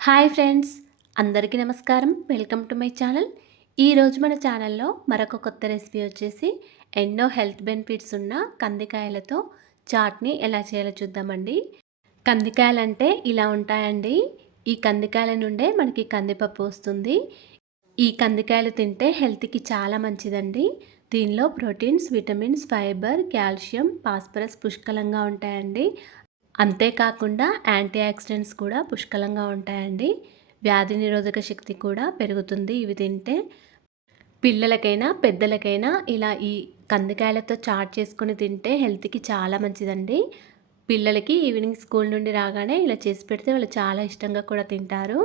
Hi friends, అందరికీ నమస్కారం. Welcome to my channel. ఈరోజు మన ఛానల్లో మరొక కొత్త రెసిపీ వచ్చేసి ఎన్నో హెల్త్ బెనిఫిట్స్ ఉన్న కందికాయలతో చాట్ని ఎలా చేయాలో చూద్దామండి. కందికాయలంటే ఇలా ఉంటాయండి. ఈ కందికాయల నుండే మనకి కందిపప్పు వస్తుంది. ఈ కందికాయలు తింటే హెల్త్కి చాలా మంచిదండి. దీనిలో proteins, vitamins, fibre, calcium, phosphorus పుష్కలంగా ఉంటాయండి. అంతేకాకుండా యాంటీ ఆక్సిడెంట్స్ కూడా పుష్కలంగా ఉంటాయండి. వ్యాధి నిరోధక శక్తి కూడా పెరుగుతుంది ఇవి తింటే. పిల్లలకైనా పెద్దలకైనా ఇలా ఈ కందికాయలతో చాట్ చేసుకొని తింటే హెల్త్కి చాలా మంచిదండి. పిల్లలకి ఈవినింగ్ స్కూల్ నుండి రాగానే ఇలా చేసి పెడితే వాళ్ళు చాలా ఇష్టంగా కూడా తింటారు.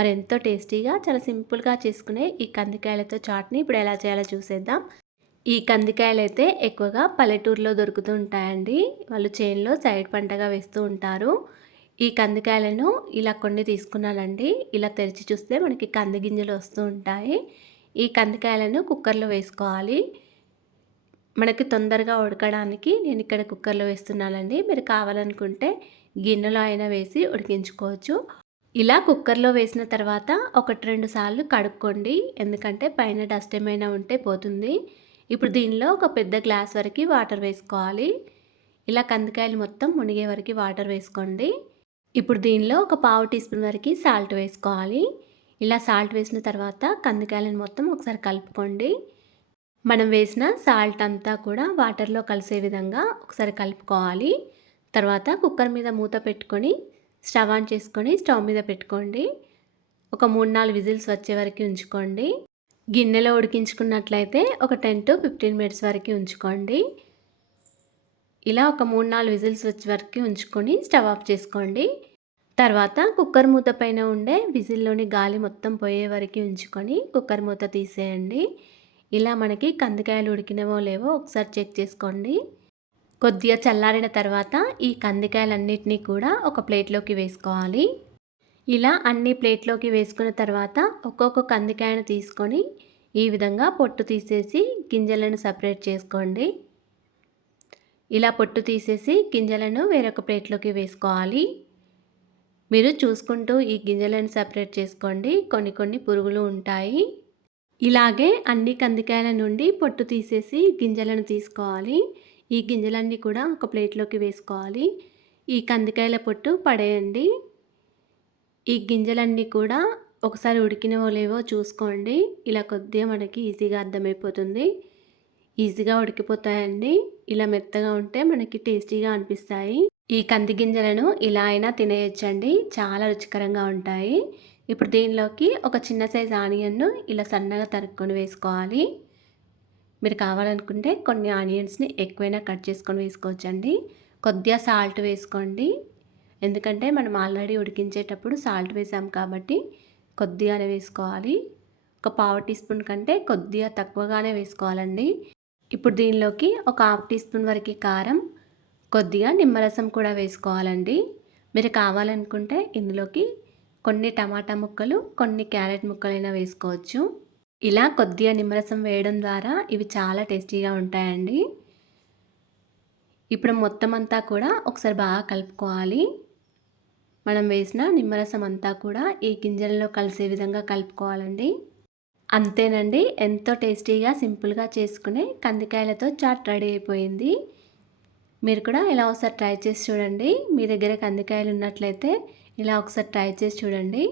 మరి ఎంతో టేస్టీగా చాలా సింపుల్గా చేసుకునే ఈ కందికాయలతో చాట్ని ఇప్పుడు ఎలా చేయాలో చూసేద్దాం. ఈ కందికాయలైతే ఎక్కువగా పల్లెటూరులో దొరుకుతూ ఉంటాయండి. వాళ్ళు చేనులో సైడ్ పంటగా వేస్తూ ఉంటారు. ఈ కందికాయలను ఇలా కొన్ని తీసుకున్నానండి. ఇలా తెరిచి చూస్తే మనకి కంది గింజలు వస్తూ ఉంటాయి. ఈ కందికాయలను కుక్కర్లో వేసుకోవాలి. మనకి తొందరగా ఉడకడానికి నేను ఇక్కడ కుక్కర్లో వేస్తున్నానండి. మీరు కావాలనుకుంటే గిన్నెలో అయినా వేసి ఉడికించుకోవచ్చు. ఇలా కుక్కర్లో వేసిన తర్వాత 1-2 సార్లు కడుక్కోండి. ఎందుకంటే పైన డస్ట్ ఏమైనా ఉంటే పోతుంది. ఇప్పుడు దీనిలో ఒక పెద్ద గ్లాస్ వరకు వాటర్ వేసుకోవాలి. ఇలా కందికాయలు మొత్తం మునిగే వరకు వాటర్ వేసుకోండి. ఇప్పుడు దీనిలో ఒక 1/2 టీ స్పూన్ వరకు సాల్ట్ వేసుకోవాలి. ఇలా సాల్ట్ వేసిన తర్వాత కందికాయలను మొత్తం ఒకసారి కలుపుకోండి. మనం వేసిన సాల్ట్ అంతా కూడా వాటర్లో కలిసే విధంగా ఒకసారి కలుపుకోవాలి. తర్వాత కుక్కర్ మీద మూత పెట్టుకొని స్టవ్ ఆన్ చేసుకొని స్టవ్ మీద పెట్టుకోండి. ఒక 3-4 విజిల్స్ వచ్చే వరకు ఉంచుకోండి. గిన్నెలో ఉడికించుకున్నట్లయితే ఒక 10-15 మినిట్స్ వరకు ఉంచుకోండి. ఇలా ఒక 3-4 విజిల్స్ వచ్చే వరకు ఉంచుకొని స్టవ్ ఆఫ్ చేసుకోండి. తర్వాత కుక్కర్ మూత పైన ఉండే విజిల్లోని గాలి మొత్తం పోయే వరకు ఉంచుకొని కుక్కర్ మూత తీసేయండి. ఇలా మనకి కందికాయలు ఉడికినవో లేవో ఒకసారి చెక్ చేసుకోండి. కొద్దిగా చల్లారిన తర్వాత ఈ కందికాయలన్నిటినీ కూడా ఒక ప్లేట్లోకి వేసుకోవాలి. ఇలా అన్ని ప్లేట్లోకి వేసుకున్న తర్వాత ఒక్కొక్క కందికాయను తీసుకొని ఈ విధంగా పొట్టు తీసేసి గింజలను సపరేట్ చేసుకోండి. ఇలా పొట్టు తీసేసి గింజలను వేరొక ప్లేట్లోకి వేసుకోవాలి. మీరు చూసుకుంటూ ఈ గింజలను సపరేట్ చేసుకోండి. కొన్ని పురుగులు ఉంటాయి. ఇలాగే అన్ని కందికాయల నుండి పొట్టు తీసేసి గింజలను తీసుకోవాలి. ఈ గింజలన్నీ కూడా ఒక ప్లేట్లోకి వేసుకోవాలి. ఈ కందికాయల పొట్టు పడేయండి. ఈ గింజలన్నీ కూడా ఒకసారి ఉడికినవో లేవో చూసుకోండి. ఇలా కొద్దిగా మనకి ఈజీగా అర్థమైపోతుంది. ఈజీగా ఉడికిపోతాయండి. ఇలా మెత్తగా ఉంటే మనకి టేస్టీగా అనిపిస్తాయి. ఈ కంది గింజలను ఇలా అయినా తినేయచ్చండి. చాలా రుచికరంగా ఉంటాయి. ఇప్పుడు దీనిలోకి ఒక చిన్న సైజ్ ఆనియన్ను ఇలా సన్నగా తరుక్కొని వేసుకోవాలి. మీరు కావాలనుకుంటే కొన్ని ఆనియన్స్ని ఎక్కువైనా కట్ చేసుకొని వేసుకోవచ్చండి. కొద్దిగా సాల్ట్ వేసుకోండి. ఎందుకంటే మనం ఆల్రెడీ ఉడికించేటప్పుడు సాల్ట్ వేసాం కాబట్టి కొద్దిగానే వేసుకోవాలి. ఒక 1/2 టీ స్పూన్ కంటే కొద్దిగా తక్కువగానే వేసుకోవాలండి. ఇప్పుడు దీనిలోకి ఒక 1/2 టీ స్పూన్ వరకు కారం, కొద్దిగా నిమ్మరసం కూడా వేసుకోవాలండి. మీరు కావాలనుకుంటే ఇందులోకి కొన్ని టమాటా ముక్కలు, కొన్ని క్యారెట్ ముక్కలైనా వేసుకోవచ్చు. ఇలా కొద్దిగా నిమ్మరసం వేయడం ద్వారా ఇవి చాలా టేస్టీగా ఉంటాయండి. ఇప్పుడు మొత్తం అంతా కూడా ఒకసారి బాగా కలుపుకోవాలి. మనం వేసిన నిమ్మరసం అంతా కూడా ఈ గింజలలో కలిసే విధంగా కలుపుకోవాలండి. అంతేనండి, ఎంతో టేస్టీగా సింపుల్గా చేసుకునే కందికాయలతో చాట్ రెడీ అయిపోయింది. మీరు కూడా ఇలా ఒకసారి ట్రై చేసి చూడండి. మీ దగ్గర కందికాయలు ఉన్నట్లయితే ఇలా ఒకసారి ట్రై చేసి చూడండి.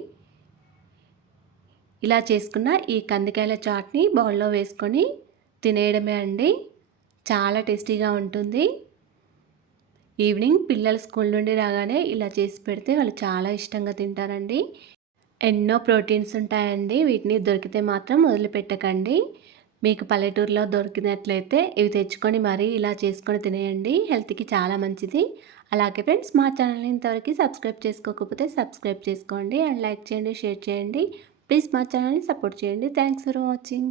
ఇలా చేసుకున్న ఈ కందికాయల చాట్ని బౌల్లో వేసుకొని తినేయడమే అండి. చాలా టేస్టీగా ఉంటుంది. ఈవినింగ్ పిల్లలు స్కూల్ నుండి రాగానే ఇలా చేసి పెడితే వాళ్ళు చాలా ఇష్టంగా తింటారండి. ఎన్నో ప్రోటీన్స్ ఉంటాయండి. వీటిని దొరికితే మాత్రం వదిలిపెట్టకండి. మీకు పల్లెటూరులో దొరికినట్లయితే ఇవి తెచ్చుకొని మరీ ఇలా చేసుకొని తినేయండి. హెల్త్కి చాలా మంచిది. అలాగే ఫ్రెండ్స్, మా ఛానల్ని ఇంతవరకు సబ్స్క్రైబ్ చేసుకోకపోతే సబ్స్క్రైబ్ చేసుకోండి. అండ్ లైక్ చేయండి, షేర్ చేయండి. ప్లీజ్ మా ఛానల్ని సపోర్ట్ చేయండి. Thanks for watching.